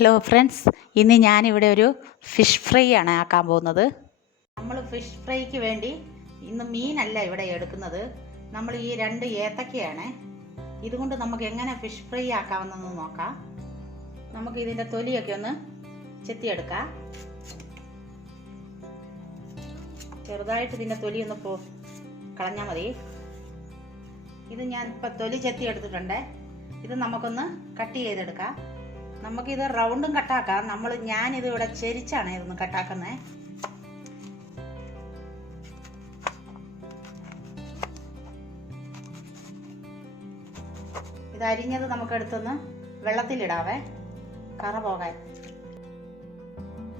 Hello friends, ഇന്ന് ഞാനിവിടെ ഒരു ഫിഷ് ഫ്രൈ ആണ് ആക്കാൻ പോകുന്നത്. നമ്മൾ ഫിഷ് ഫ്രൈക്ക് വേണ്ടി ഇന്ന് മീനല്ല ഇവിടെ എടുക്കുന്നത്. നമ്മൾ ഈ 2 ഏത്തക്കയാണ്. ഇതുകൊണ്ട് നമുക്ക് എങ്ങനെ ഫിഷ് ഫ്രൈ ആക്കാമെന്നൊന്ന് നോക്കാം. നമുക്ക് ഇതിൻ്റെ തൊലിയൊക്കെ ഒന്ന് ചെത്തിയെടുക്കാം. ചെറുതായിട്ട് ഇതിൻ്റെ തൊലി ഒന്ന് കളഞ്ഞാൽ മതി. ഇത് ഞാൻ ഇപ്പം തൊലി ചെത്തി എടുത്തിട്ടുണ്ട്. ഇത് നമുക്കൊന്ന് കട്ട് ചെയ്തെടുക്കാം. നമുക്കിത് റൗണ്ടും കട്ടാക്കാം. ഞാനിത് ഇവിടെ ചെരിച്ചാണ് ഇതൊന്ന് കട്ടാക്കുന്നത്. ഇത് അരിഞ്ഞത് നമുക്കെടുത്തൊന്ന് വെള്ളത്തിലിടാവേ, കറ പോകാൻ.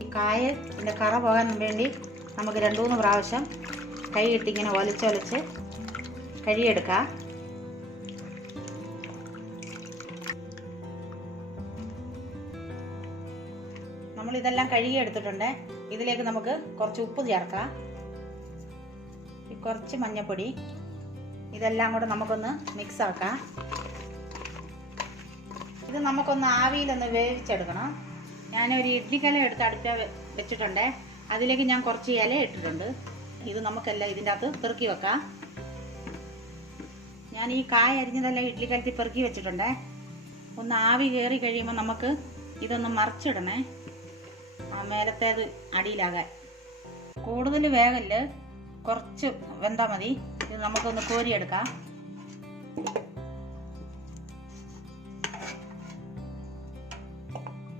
ഈ ഇതിൻ്റെ കറ പോകാൻ വേണ്ടി നമുക്ക് 2-3 പ്രാവശ്യം കൈ ഇട്ടിങ്ങനെ ഒലച്ചൊലച്ച് കഴുകിയെടുക്കാം. നമ്മളിതെല്ലാം കഴുകി എടുത്തിട്ടുണ്ട്. ഇതിലേക്ക് നമുക്ക് കുറച്ച് ഉപ്പ് ചേർക്കാം, കുറച്ച് മഞ്ഞൾപ്പൊടി. ഇതെല്ലാം കൂടെ നമുക്കൊന്ന് മിക്സ് ആക്കാം. ഇത് നമുക്കൊന്ന് ആവിയിലൊന്ന് വേവിച്ചെടുക്കണം. ഞാനൊരു ഇഡ്ലിക്കല എടുത്ത് അടുപ്പിൽ വെച്ചിട്ടുണ്ട്. അതിലേക്ക് ഞാൻ കുറച്ച് ഇല ഇട്ടിട്ടുണ്ട്. ഇത് നമുക്കെല്ലാം ഇതിൻ്റെ അകത്ത് പെറുക്കി വെക്കാം. ഞാൻ ഈ കായ അരിഞ്ഞതെല്ലാം ഇഡ്ലിക്കലത്തിൽ പെറുക്കി വെച്ചിട്ടുണ്ട്. ഒന്ന് ആവി കയറി കഴിയുമ്പോൾ നമുക്ക് ഇതൊന്ന് മറിച്ചിടണേ, മേലത്തേത് അടിയിലാകാൻ. കൂടുതൽ വേഗല്ല, കുറച്ച് വെന്താൽ മതി. ഇത് നമുക്കൊന്ന് കോരിയെടുക്കാം.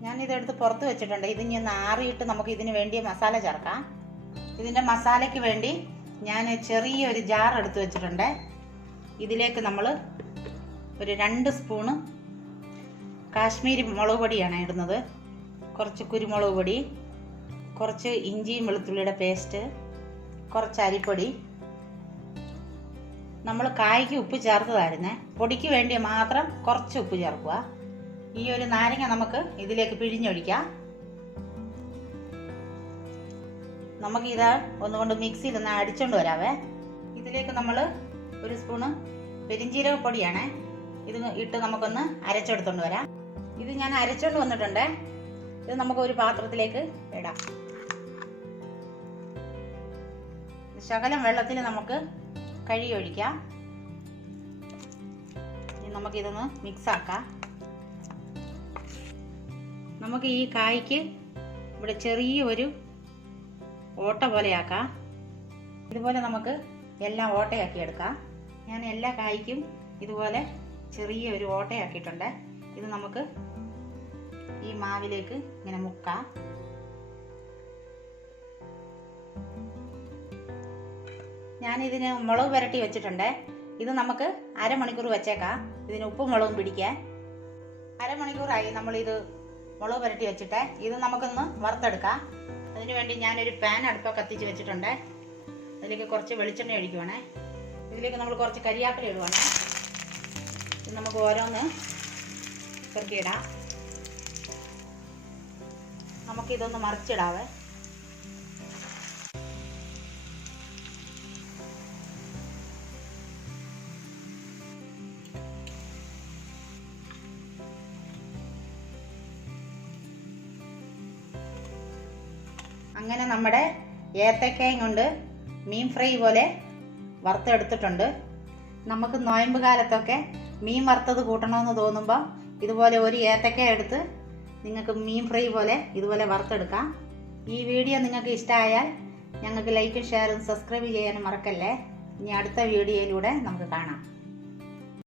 ഞാനിതെടുത്ത് പുറത്ത് വെച്ചിട്ടുണ്ട്. ഇത് ഇനി ഒന്ന് ആറിയിട്ട് നമുക്ക് ഇതിന് വേണ്ടിയ മസാല ചേർക്കാം. ഇതിൻ്റെ മസാലയ്ക്ക് വേണ്ടി ഞാൻ ചെറിയൊരു ജാർ എടുത്ത് വെച്ചിട്ടുണ്ട്. ഇതിലേക്ക് നമ്മൾ ഒരു 2 സ്പൂണ് കാശ്മീരി മുളക് പൊടിയാണ് ഇടുന്നത്. കുറച്ച് കുരുമുളക് പൊടി, കുറച്ച് ഇഞ്ചിയും വെളുത്തുള്ളിയുടെ പേസ്റ്റ്, കുറച്ച് അരിപ്പൊടി. നമ്മൾ കായ്ക്ക് ഉപ്പ് ചേർത്തതായിരുന്നേ. പൊടിക്ക് വേണ്ടി മാത്രം കുറച്ച് ഉപ്പ് ചേർക്കുക. ഈ ഒരു നാരങ്ങ നമുക്ക് ഇതിലേക്ക് പിഴിഞ്ഞൊഴിക്കാം. നമുക്കിത് ഒന്നുകൊണ്ട് മിക്സിയിലൊന്ന് അടിച്ചോണ്ട് വരാവേ. ഇതിലേക്ക് നമ്മൾ 1 സ്പൂണ് പെരിഞ്ജീരക പൊടിയാണേ. ഇത് ഇട്ട് നമുക്കൊന്ന് അരച്ചെടുത്തോണ്ട് വരാം. ഇത് ഞാൻ അരച്ചോണ്ട് വന്നിട്ടുണ്ട്. ഇത് നമുക്ക് ഒരു പാത്രത്തിലേക്ക് ഇടാം. ശകലം വെള്ളത്തിൽ നമുക്ക് കഴുകി ഒഴിക്കാം. ഇനി നമുക്കിതൊന്ന് മിക്സ് ആക്കാം. നമുക്ക് ഈ കായ്ക്ക് ഇവിടെ ചെറിയൊരു ഓട്ട പോലെയാക്കാം. ഇതുപോലെ നമുക്ക് എല്ലാം ഓട്ടയാക്കി എടുക്കാം. ഞാൻ എല്ലാ കായ്ക്കും ഇതുപോലെ ചെറിയൊരു ഓട്ടയാക്കിയിട്ടുണ്ട്. ഇത് നമുക്ക് ഈ മാവിലേക്ക് ഇങ്ങനെ മുക്കാം. ഞാനിതിന് മുളക് പുരട്ടി വെച്ചിട്ടുണ്ട്. ഇത് നമുക്ക് അരമണിക്കൂർ വെച്ചേക്കാം. ഇതിന് ഉപ്പും മുളകും പിടിക്കാൻ. അരമണിക്കൂറായി നമ്മളിത് മുളക് പുരട്ടി വെച്ചിട്ട്. ഇത് നമുക്കൊന്ന് വറുത്തെടുക്കാം. അതിനു വേണ്ടി ഞാനൊരു പാൻ അടുപ്പ് കത്തിച്ച് വെച്ചിട്ടുണ്ട്. അതിലേക്ക് കുറച്ച് വെളിച്ചെണ്ണ ഒഴിക്കുവാണേ. ഇതിലേക്ക് നമ്മൾ കുറച്ച് കരിയാപ്പില ഇടുവാണേ. ഇത് നമുക്ക് ഓരോന്ന് പെറുക്കിയിടാം. നമുക്കിതൊന്ന് മറിച്ചിടാവേ. അങ്ങനെ നമ്മുടെ ഏത്തക്കയും കൊണ്ട് മീൻ ഫ്രൈ പോലെ വറുത്തെടുത്തിട്ടുണ്ട്. നമുക്ക് നോയമ്പ് കാലത്തൊക്കെ മീൻ വറുത്തത് കൂട്ടണമെന്ന് തോന്നുമ്പോൾ ഇതുപോലെ ഒരു ഏത്തക്ക എടുത്ത് നിങ്ങൾക്ക് മീൻ ഫ്രൈ പോലെ ഇതുപോലെ വറുത്തെടുക്കാം. ഈ വീഡിയോ നിങ്ങൾക്ക് ഇഷ്ടമായാൽ ഞങ്ങൾക്ക് ലൈക്കും ഷെയറും സബ്സ്ക്രൈബ് ചെയ്യാനും മറക്കല്ലേ. ഇനി അടുത്ത വീഡിയോയിലൂടെ നമുക്ക് കാണാം.